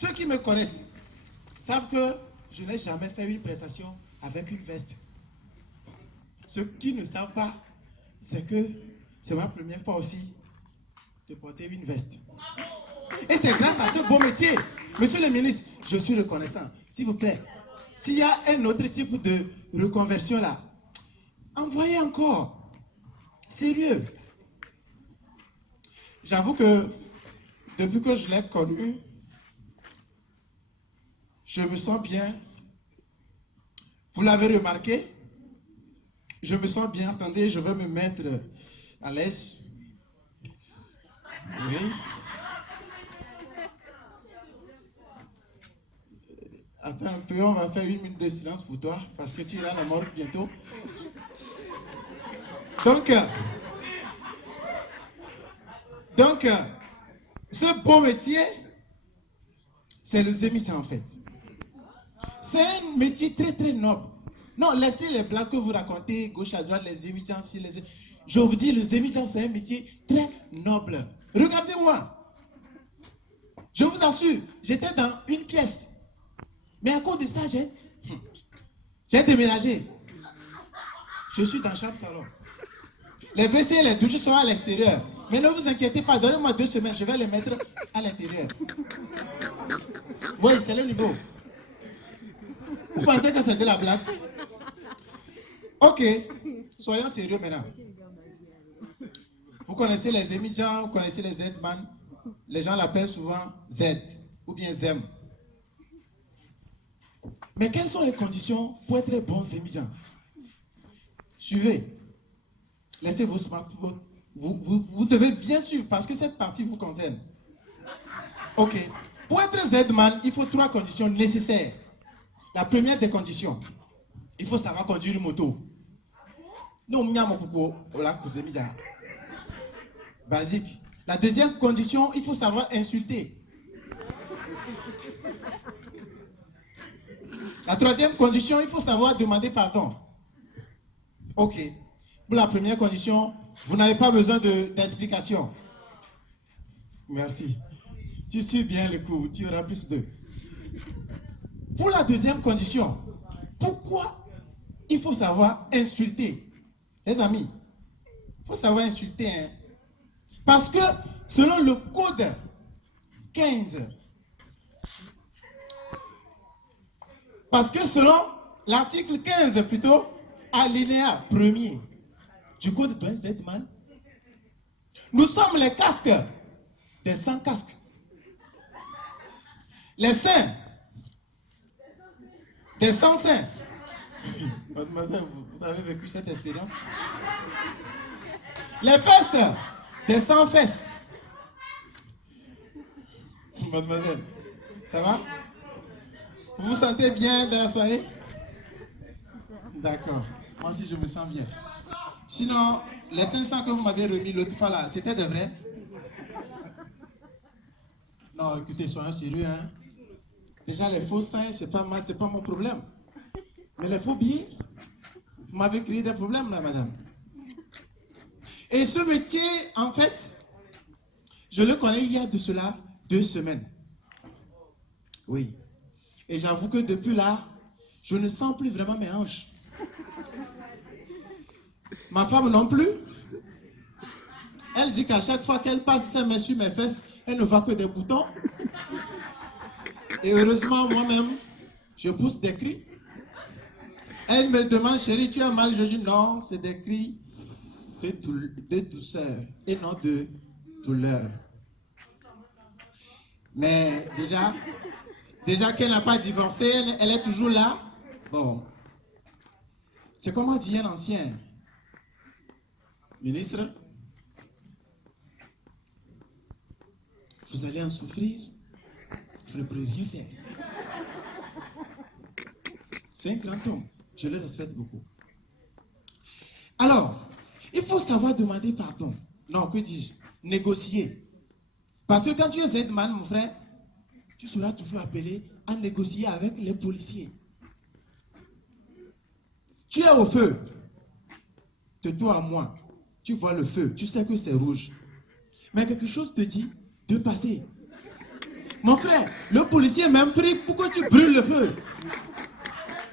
Ceux qui me connaissent savent que je n'ai jamais fait une prestation avec une veste. Ceux qui ne savent pas, c'est que c'est ma première fois aussi de porter une veste. Et c'est grâce à ce beau métier. Monsieur le ministre, je suis reconnaissant. S'il vous plaît, s'il y a un autre type de reconversion là, envoyez encore. Sérieux. J'avoue que depuis que je l'ai connu, je me sens bien. Vous l'avez remarqué? Je me sens bien. Attendez, je vais me mettre à l'aise. Oui. Attends un peu, on va faire 1 minute de silence pour toi, parce que tu iras à la mort bientôt. Donc, ce beau métier, c'est le Zémidjan en fait. C'est un métier très très noble. Non, laissez les blagues que vous racontez, gauche à droite, les Zémidjans, je vous dis, le Zémidjan, c'est un métier très noble. Regardez-moi. Je vous assure, j'étais dans une pièce. Mais à cause de ça, j'ai déménagé. Je suis dans chambre salon. Les WC et les douches sont à l'extérieur. Mais ne vous inquiétez pas, donnez-moi 2 semaines, je vais les mettre à l'intérieur. Oui, c'est le niveau. Vous pensez que c'est de la blague? Ok, soyons sérieux maintenant. Vous connaissez les Zémidjans, vous connaissez les Z-man. Les gens l'appellent souvent Z ou bien Zem. Mais quelles sont les conditions pour être bon Zémidjan? Suivez. Laissez vos smartphones. Vous devez bien suivre parce que cette partie vous concerne. Ok. Pour être Z-man, il faut 3 conditions nécessaires. La première des conditions, il faut savoir conduire une moto. Basique. La deuxième condition, il faut savoir insulter. La troisième condition, il faut savoir demander pardon. Ok. Pour la première condition, vous n'avez pas besoin d'explication. Merci. Tu suis bien le coup, tu auras plus de. Pour la deuxième condition, pourquoi il faut savoir insulter? Les amis, il faut savoir insulter. Hein? Parce que selon le code 15, parce que selon l'article 15 plutôt, alinéa 1er du code d'un Z-man, nous sommes les casques des sans casques. Les seins des sans seins. Mademoiselle, vous avez vécu cette expérience? Les fesses des sans fesses. Mademoiselle, ça va? Vous vous sentez bien dans la soirée? D'accord. Moi aussi, je me sens bien. Sinon, les 500 que vous m'avez remis l'autre fois là, c'était de vrai? Non, écoutez, soyons sérieux. Hein? Déjà, les faux seins, c'est pas mal, c'est pas mon problème. Mais les faux billets, vous m'avez créé des problèmes là, madame. Et ce métier, en fait, je le connais il y a de cela 2 semaines. Oui. Et j'avoue que depuis là, je ne sens plus vraiment mes hanches. Ma femme non plus. Elle dit qu'à chaque fois qu'elle passe ses mains sur mes fesses, elle ne voit que des boutons. Et heureusement, moi-même, je pousse des cris. Elle me demande, chérie, tu as mal? Je dis non, c'est des cris de douceur et non de douleur. Mais déjà qu'elle n'a pas divorcé, elle est toujours là. Bon, c'est comme on dit un ancien ministre, vous allez en souffrir, vous ne pourrez rien faire. C'est un grand homme, je le respecte beaucoup. Alors, il faut savoir demander pardon. Non, que dis-je? Négocier. Parce que quand tu es Z-man, mon frère, tu seras toujours appelé à négocier avec les policiers. Tu es au feu. De toi à moi, tu vois le feu, tu sais que c'est rouge. Mais quelque chose te dit de passer. Mon frère, le policier m'a pris. Pourquoi tu brûles le feu?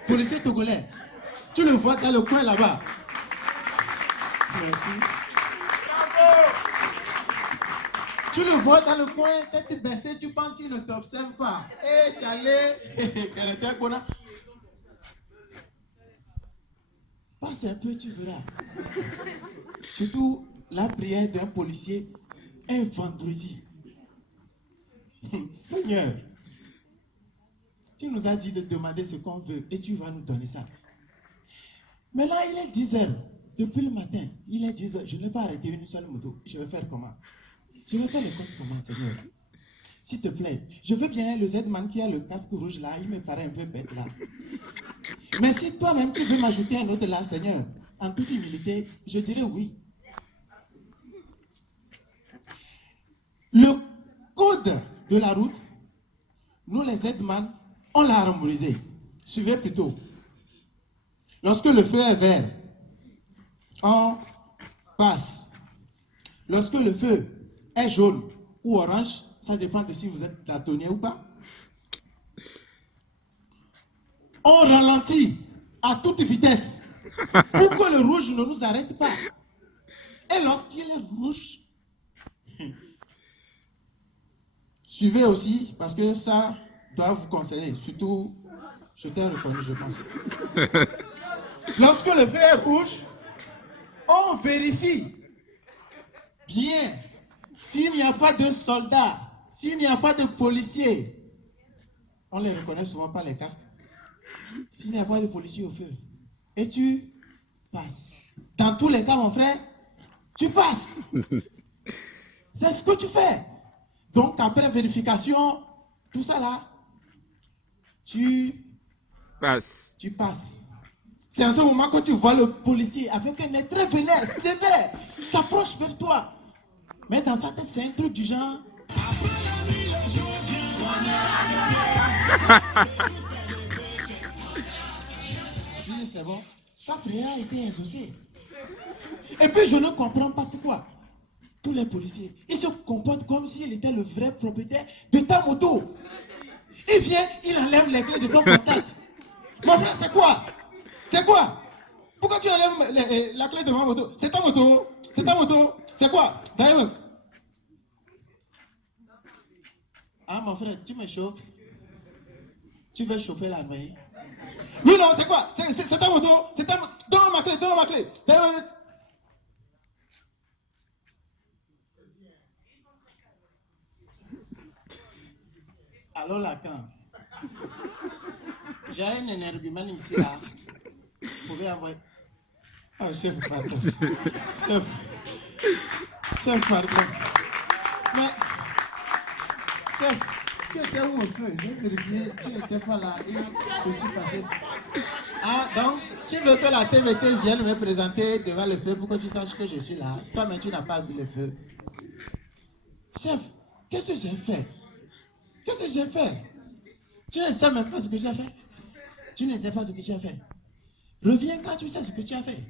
Policier togolais. Tu le vois dans le coin là-bas. Merci. Tu le vois dans le coin, tête baissée, tu penses qu'il ne t'observe pas. Eh, tu allais. Passe un peu, tu verras. Surtout la prière d'un policier un vendredi. Seigneur, tu nous as dit de demander ce qu'on veut et tu vas nous donner ça. Mais là, il est 10 heures. Depuis le matin, il est 10 heures. Je n'ai pas arrêté une seule moto. Je vais faire comment? Je vais faire le compte comment, Seigneur? S'il te plaît, je veux bien le Z-Man qui a le casque rouge là, il me paraît un peu bête là. Mais si toi-même tu veux m'ajouter un autre là, Seigneur, en toute humilité, je dirais oui. Le code de la route, nous les Z-Man, on l'a harmonisé. Suivez plutôt. Lorsque le feu est vert, on passe. Lorsque le feu est jaune ou orange, ça dépend de si vous êtes daltonien ou pas. On ralentit à toute vitesse pour que le rouge ne nous arrête pas. Et lorsqu'il est rouge, suivez aussi, parce que ça doit vous concerner. Surtout, je t'ai reconnu, je pense. Lorsque le feu est rouge, on vérifie bien s'il n'y a pas de soldats, s'il n'y a pas de policiers. On les reconnaît souvent par les casques. S'il n'y a pas de policiers au feu, et tu passes. Dans tous les cas, mon frère, tu passes. C'est ce que tu fais. Donc, après vérification, tout ça là, tu passes. C'est en ce moment que tu vois le policier avec un air très vénère, sévère, s'approche vers toi. Mais dans sa tête, c'est un truc du genre. C'est bon, sa prière a été exaucée. Et puis je ne comprends pas pourquoi. Tous les policiers, ils se comportent comme s'il était le vrai propriétaire de ta moto. Il vient, il enlève les clés de ton contact. Mon frère, c'est quoi? C'est quoi? Pourquoi tu enlèves la clé de ma moto? C'est ta moto? C'est ta moto? C'est quoi? D'ailleurs. Ah, mon frère, tu me chauffes. Tu veux chauffer la nuit? Oui, non, c'est quoi? C'est ta moto? C'est ta moto? Donne ma clé, donne ma clé. Allô, Lacan. J'ai un énergumène ici, là. Vous pouvez envoyer. Ah, chef, pardon. Chef, pardon. Mais, chef, tu étais où au feu? J'ai vérifié, tu n'étais pas là et je suis passé. Ah, donc, tu veux que la TVT vienne me présenter devant le feu pour que tu saches que je suis là. Toi-même, tu n'as pas vu le feu. Chef, qu'est-ce que j'ai fait? Qu'est-ce que j'ai fait? Tu ne sais même pas ce que j'ai fait. Tu ne sais pas ce que tu as fait. Reviens quand tu sais ce que tu as fait.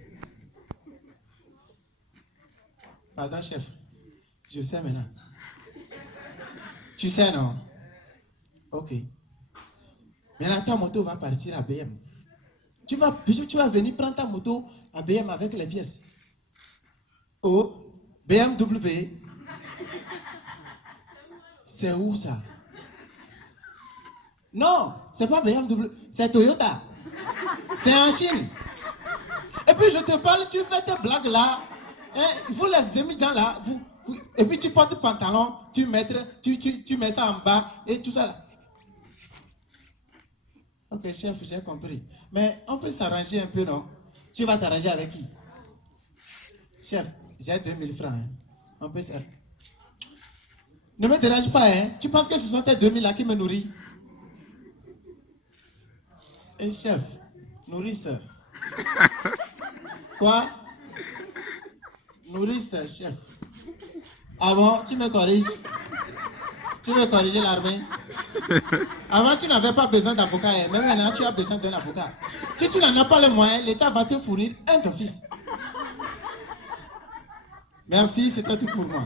Pardon, chef. Je sais maintenant. Tu sais, non? Ok. Maintenant, ta moto va partir à BM. Tu vas venir prendre ta moto à BM avec les pièces. Oh, BMW. C'est où ça? Non, c'est pas BMW, c'est Toyota. C'est en Chine. Et puis je te parle, tu fais tes blagues là. Hein, vous les émigrants là, et puis tu portes le pantalon, tu mets ça en bas et tout ça là. Ok, chef, j'ai compris. Mais on peut s'arranger un peu, non? Tu vas t'arranger avec qui? Chef, j'ai 2000 francs. Hein. On peut s'arranger. Ne me dérange pas, hein? Tu penses que ce sont tes 2000 là qui me nourrissent? Et chef, nourrisseur. Quoi? Nourrisseur, chef. Ah bon, tu me corriges? Tu veux corriger l'armée? Avant, tu n'avais pas besoin d'avocat, mais maintenant, tu as besoin d'un avocat. Si tu n'en as pas les moyens, l'État va te fournir un d'office. Merci, c'était tout pour moi.